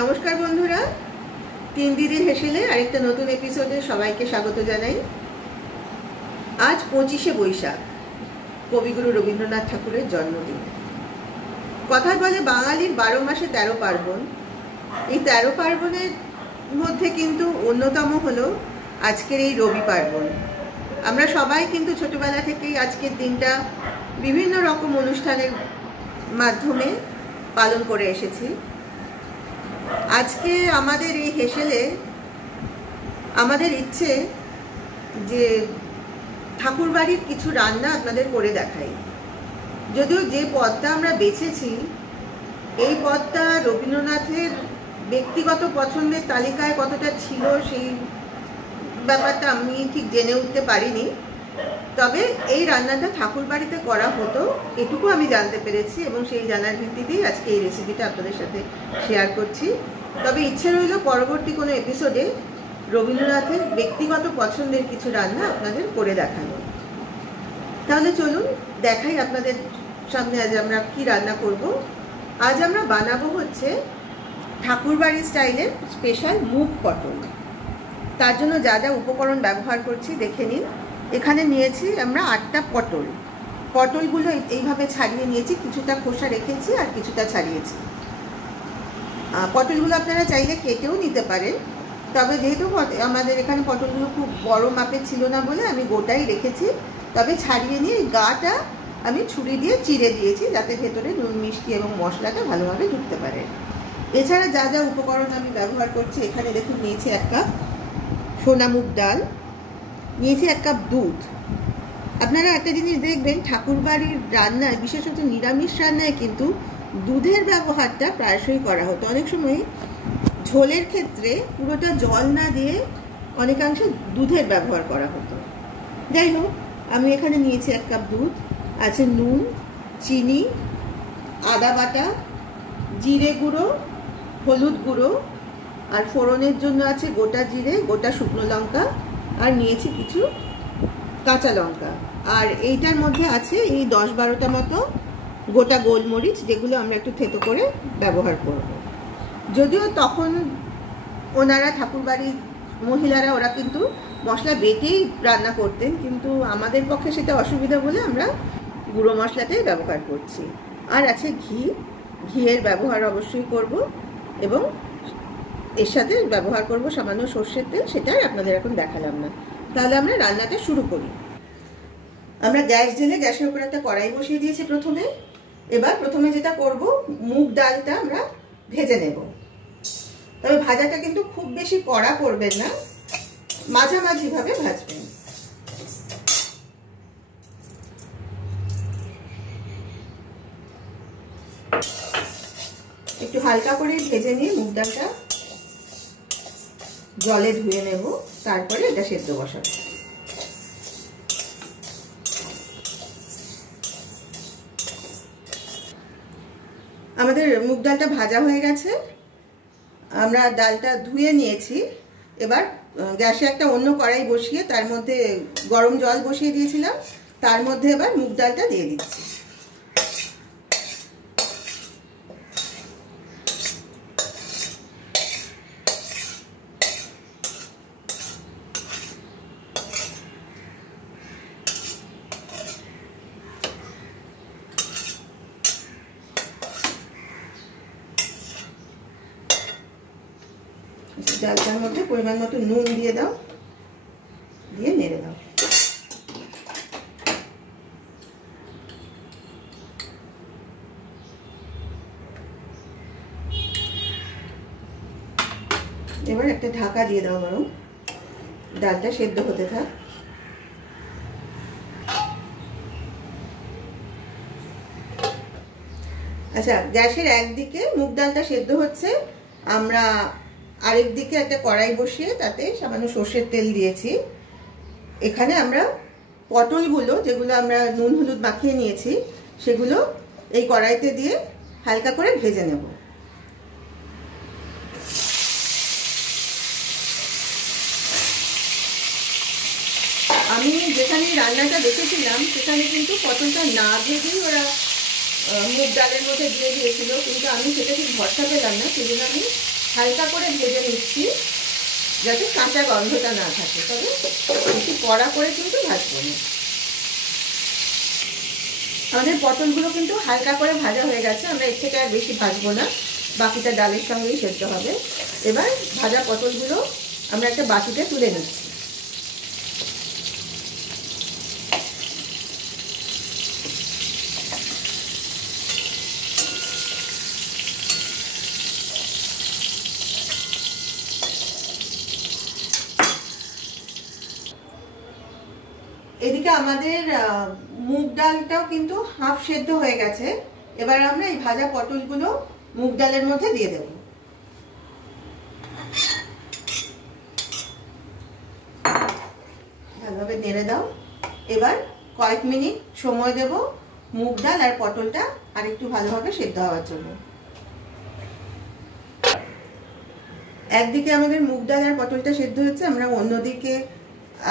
নমস্কার বন্ধুরা, তিন দিদির হেসেলে আরেকটা নতুন এপিসোডে সবাইকে স্বাগত জানাই। আজ 25শে বৈশাখ, কবিগুরু রবীন্দ্রনাথ ঠাকুরের জন্মদিন। কথায় বলে বাঙালির 12 মাসে 13 পার্বণ। এই 13 পার্বণের মধ্যে কিন্তু অন্যতম হলো আজকের এই রবি পার্বণ। আমরা সবাই কিন্তু ছোটবেলা থেকেই আজকের দিনটা বিভিন্ন রকম অনুষ্ঠানের মাধ্যমে পালন করে এসেছি। আজকে আমাদের এই হেসেলে আমাদের ইচ্ছে যে ঠাকুরবাড়ির কিছু রান্না আপনাদের করে দেখাই। যদিও যে পদটা আমরা বেছেছি এই পদটা রবীন্দ্রনাথের ব্যক্তিগত পছন্দের তালিকায় কতটা ছিল সেই ব্যাপারটা আমি ঠিক জেনে উঠতে পারিনি, তবে এই রান্নাটা ঠাকুরবাড়িতে করা হতো এটুকু আমি জানতে পেরেছি এবং সেই জানার ভিত্তিতেই আজকে এই রেসিপিটা আপনাদের সাথে শেয়ার করছি। তবে ইচ্ছে রইল পরবর্তী কোনো এপিসোডে রবীন্দ্রনাথের ব্যক্তিগত পছন্দের কিছু রান্না আপনাদের করে দেখানো। তাহলে চলুন দেখাই আপনাদের সামনে আজ আমরা কি রান্না করব। আজ আমরা বানাবো হচ্ছে ঠাকুরবাড়ি স্টাইলের স্পেশাল মুগ পটল। তার জন্য যা যা উপকরণ ব্যবহার করছি দেখে নিন। এখানে নিয়েছি আমরা 8টা পটল। পটলগুলো এইভাবে ছাড়িয়ে নিয়েছি, কিছুটা খোসা রেখেছি আর কিছুটা ছাড়িয়েছি। পটলগুলো আপনারা চাইলে কেটেও নিতে পারেন, তবে যেহেতু আমাদের এখানে পটলগুলো খুব বড় মাপের ছিল না বলে আমি গোটাই রেখেছি। তবে ছাড়িয়ে নিয়ে গাটা আমি ছুরি দিয়ে চিড়ে দিয়েছি যাতে ভেতরে নুন মিষ্টি এবং মশলাটা ভালোভাবে ঢুকতে পারে। এছাড়া যা যা উপকরণ আমি ব্যবহার করছি এখানে দেখুন, নিয়েছি 1 কাপ সোনা মুগ ডাল, নিয়েছি 1 কাপ দুধ। আপনারা একটা জিনিস দেখবেন, ঠাকুরবাড়ির রান্নায় বিশেষত নিরামিষ রান্নায় কিন্তু দুধের ব্যবহারটা প্রায়শই করা হতো। অনেক সময় ঝোলের ক্ষেত্রে পুরোটা জল না দিয়ে অনেকাংশে দুধের ব্যবহার করা হতো। যাই হোক, আমি এখানে নিয়েছি 1 কাপ দুধ, আছে নুন, চিনি, আদা বাটা, জিরে গুঁড়ো, হলুদ গুঁড়ো, আর ফোড়নের জন্য আছে গোটা জিরে, গোটা শুকনো লঙ্কা, আর নিয়েছি কিছু কাঁচা লঙ্কা। আর এইটার মধ্যে আছে এই 10-12টা মতো গোটা গোলমরিচ, যেগুলো আমরা একটু থেতো করে ব্যবহার করব। যদিও তখন ওনারা ঠাকুরবাড়ির মহিলারা ওরা কিন্তু মশলা বেটেই রান্না করতেন, কিন্তু আমাদের পক্ষে সেটা অসুবিধা বলে আমরা গুঁড়ো মশলাটাই ব্যবহার করছি। আর আছে ঘি, ঘিয়ের ব্যবহার অবশ্যই করব এবং এর সাথে ব্যবহার করব সামান্য সর্ষের তেল, সেটাই আপনাদের এখন দেখালাম না। তাহলে আমরা রান্নাটা শুরু করি। আমরা গ্যাস জ্বেলে গ্যাসের উপর একটা কড়াই বসিয়ে দিয়েছি প্রথমে যেটা করব, মুগ ডালটা আমরা ভেজে নেব। তবে ভাজাটা কিন্তু খুব বেশি কড়া করবেন না, মাঝামাঝি ভাবে ভাজবেন। একটু হালকা করে ভেজে নিয়ে মুগ ডালটা জলে ধুয়ে নেব, তারপরে এটা সেদ্ধ বসাবো। আমাদের মুগ ডালটা ভাজা হয়ে গেছে, আমরা ডালটা ধুয়ে নিয়েছি। এবার গ্যাসে একটা অন্য কড়াই বসিয়ে তার মধ্যে গরম জল বসিয়ে দিয়েছিলাম, তার মধ্যে এবার মুগ ডালটা দিয়ে দিচ্ছি। ডালটার মধ্যে পরিমাণ মতো নুন দিয়ে দাও, দিয়ে নেড়ে দাও। এবার একটা ঢাকা দিয়ে দাও, বরং ডালটা সেদ্ধ হতে থাক। আচ্ছা, গ্যাসের একদিকে মুগ ডালটা সেদ্ধ হচ্ছে, আমরা আরেক দিকে একটা কড়াই বসিয়ে তাতে সামান্য সর্ষের তেল দিয়েছি। এখানে আমরা পটলগুলো, যেগুলো আমরা নুন হলুদ মাখিয়ে নিয়েছি, সেগুলো এই কড়াইতে দিয়ে হালকা করে ভেজে নেব। আমি যেখানে রান্নাটা দেখেছিলাম সেখানে কিন্তু পটলটা না ভেজেই ওরা মুগ ডালের মধ্যে দিয়ে দিয়েছিল, কিন্তু আমি সেটা ঠিক ভরসা পেলাম না, সেজন্য আমি হালকা করে ভেজে নিচ্ছি যাতে কাঁচা গন্ধটা না থাকে, তবে একটু কড়া করে কিন্তু ভাজবো না। আমাদের পটলগুলো কিন্তু হালকা করে ভাজা হয়ে গেছে, আমরা এর থেকে আর বেশি ভাজবো না, বাকিটা ডালের সঙ্গেই সেদ্ধ হবে। এবার ভাজা পটলগুলো আমরা একটা বাটিতে তুলে নিচ্ছি। এদিকে আমাদের মুগ ডালটাও কিন্তু হাফ সেদ্ধ হয়ে গেছে। এবার আমরা এই ভাজা পটলগুলো মুগ ডালের মধ্যে দিয়ে দেব। ভালোভাবে নেড়ে দাও। এবার কয়েক মিনিট সময় দেব মুগ ডাল আর পটলটা আরেকটু ভালোভাবে সেদ্ধ হওয়ার জন্য। একদিকে আমাদের মুগ ডাল আর পটলটা সেদ্ধ হচ্ছে, আমরা অন্যদিকে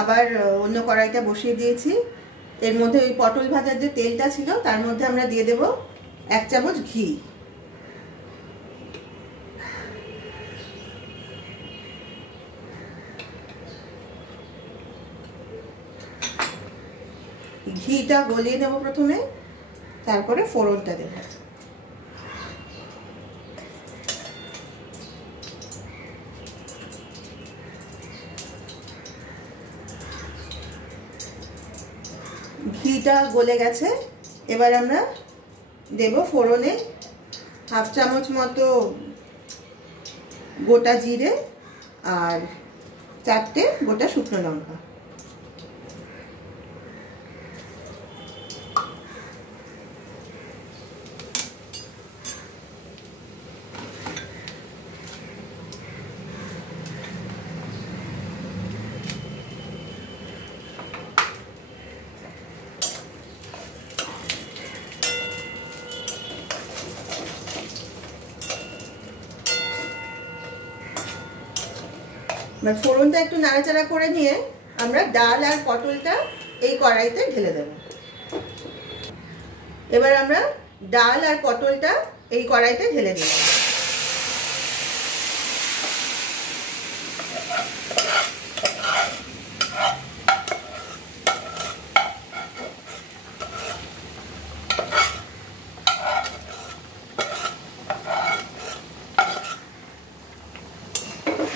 আবার অন্য কড়াইটা বসিয়ে দিয়েছি। এর মধ্যে ওই পটল ভাজার যে তেলটা ছিল তার মধ্যে আমরা দিয়ে দেব 1 চামচ ঘি। ঘিটা গলিয়ে নেব প্রথমে, তারপরে ফোড়নটা দেব। ঘিটা গলে গেছে। এবার আমরা দেব ফোড়নে হাফ চামচ মতো গোটা জিরে আর 4টে গোটা শুকনো লঙ্কা। ফোড়নটা একটু নাড়াচাড়া করে নিয়ে আমরা ডাল আর পটলটা এই কড়াইতে ঢেলে দেব। এবার আমরা ডাল আর পটলটা এই কড়াইতে ঢেলে দেব।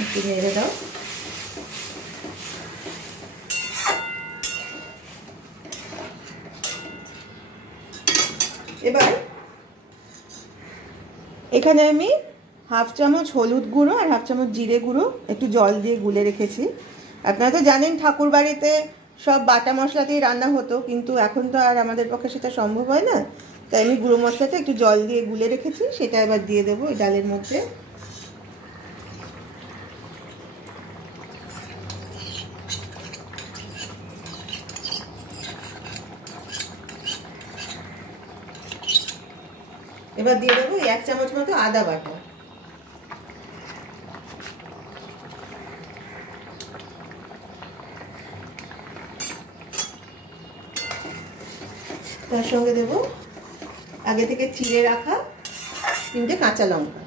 একটু নেড়ে দাও। এবার এখানে আমি হাফ চামচ হলুদ গুঁড়ো আর হাফ চামচ জিরে গুঁড়ো একটু জল দিয়ে গুলে রেখেছি। আপনারা তো জানেন ঠাকুর বাড়িতে সব বাটা মশলাতেই রান্না হতো, কিন্তু এখন তো আর আমাদের পক্ষে সেটা সম্ভব হয় না, তাই আমি গুঁড়ো মশলাটা একটু জল দিয়ে গুলে রেখেছি, সেটা এবার দিয়ে দেবো এই ডালের মধ্যে। এবার দিয়ে দেবো 1 চামচ মতো আদা বাটা। তার সঙ্গে দেব আগে থেকে চিড়ে রাখা 3টে কাঁচা লঙ্কা।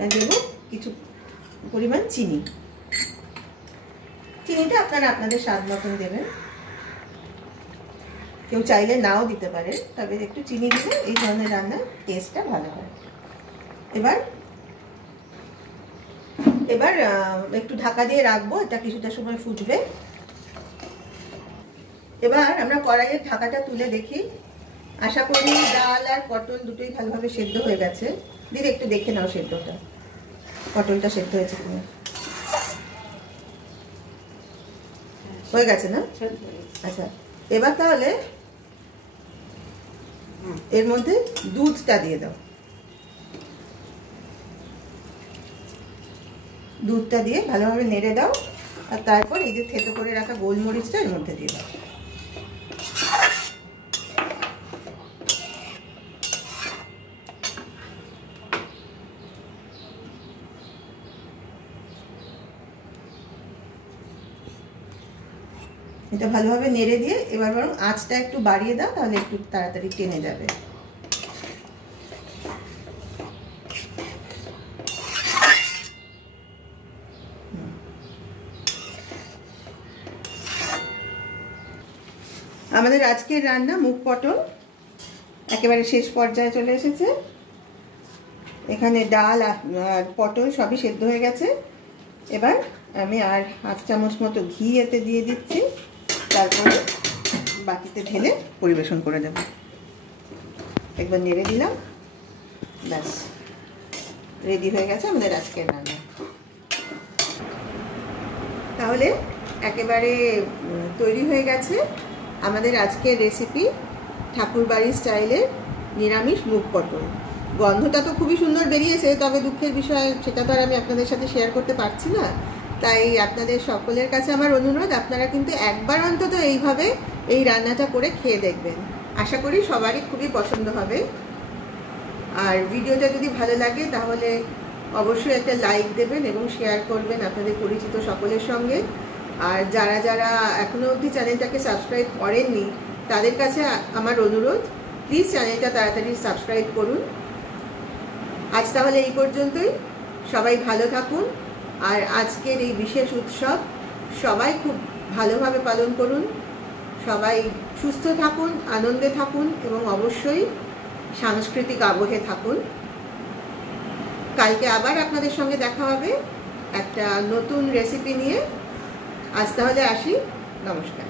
আর দেবো কিছু পরিমাণ চিনি। চিনিটা আপনারা আপনাদের স্বাদ মতন দেবেন, কেউ চাইলে নাও দিতে পারে, তবে একটু চিনি দিলে এই ধরনের রান্নার টেস্টটা ভালো হয়। এবার এবার একটু ঢাকা দিয়ে রাখবো, এটা কিছুটা সময় ফুটবে। এবার আমরা কড়াইয়ের ঢাকাটা তুলে দেখি, আশা করি ডাল আর পটল দুটোই ভালোভাবে সেদ্ধ হয়ে গেছে। দিদি একটু দেখে নাও সেদ্ধটা, পটলটা সেদ্ধ হয়েছে কিনা। হয়ে গেছে না? আচ্ছা, এবার তাহলে এর মধ্যে দুধটা দিয়ে দাও। দুধটা দিয়ে ভালোভাবে নেড়ে দাও, আর তারপর এই যে থেতো করে রাখা গোলমরিচটা এর মধ্যে দিয়ে দাও। এটা ভালোভাবে নেড়ে দিয়ে এবার বরং আঁচটা একটু বাড়িয়ে দাও, তাহলে একটু তাড়াতাড়ি টেনে যাবে। আমাদের আজকের রান্না মুগ পটল একেবারে শেষ পর্যায়ে চলে এসেছে। এখানে ডাল আর পটল সবই সেদ্ধ হয়ে গেছে। এবার আমি আর 1/2 চামচ মতো ঘি এতে দিয়ে দিচ্ছি, তারপরে বাটিতে ঢেলে পরিবেশন করে দেব। একবার নেড়ে দিলাম, ব্যাস রেডি হয়ে গেছে আমাদের আজকের রান্না। তাহলে একেবারে তৈরি হয়ে গেছে আমাদের আজকের রেসিপি, ঠাকুরবাড়ির স্টাইলের নিরামিষ মুগ পটল। গন্ধটা তো খুবই সুন্দর বেরিয়েছে, তবে দুঃখের বিষয় সেটা তো আর আমি আপনাদের সাথে শেয়ার করতে পারছি না। তাই আপনাদের সকলের কাছে আমার অনুরোধ, আপনারা কিন্তু একবার অন্তত এইভাবে এই রান্নাটা করে খেয়ে দেখবেন। আশা করি সবারই খুবই পছন্দ হবে। আর ভিডিওটা যদি ভালো লাগে তাহলে অবশ্যই একটা লাইক দেবেন এবং শেয়ার করবেন আপনাদের পরিচিত সকলের সঙ্গে। আর যারা যারা এখনো অবধি চ্যানেলটাকে সাবস্ক্রাইব করেননি তাদের কাছে আমার অনুরোধ, প্লিজ চ্যানেলটা তাড়াতাড়ি সাবস্ক্রাইব করুন। আজ তাহলে এই পর্যন্তই। সবাই ভালো থাকুন, আর আজকের এই বিশেষ উৎসব সবাই খুব ভালোভাবে পালন করুন। সবাই সুস্থ থাকুন, আনন্দে থাকুন এবং অবশ্যই সাংস্কৃতিক আবহে থাকুন। কালকে আবার আপনাদের সঙ্গে দেখা হবে একটা নতুন রেসিপি নিয়ে। আজ তাহলে আসি, নমস্কার।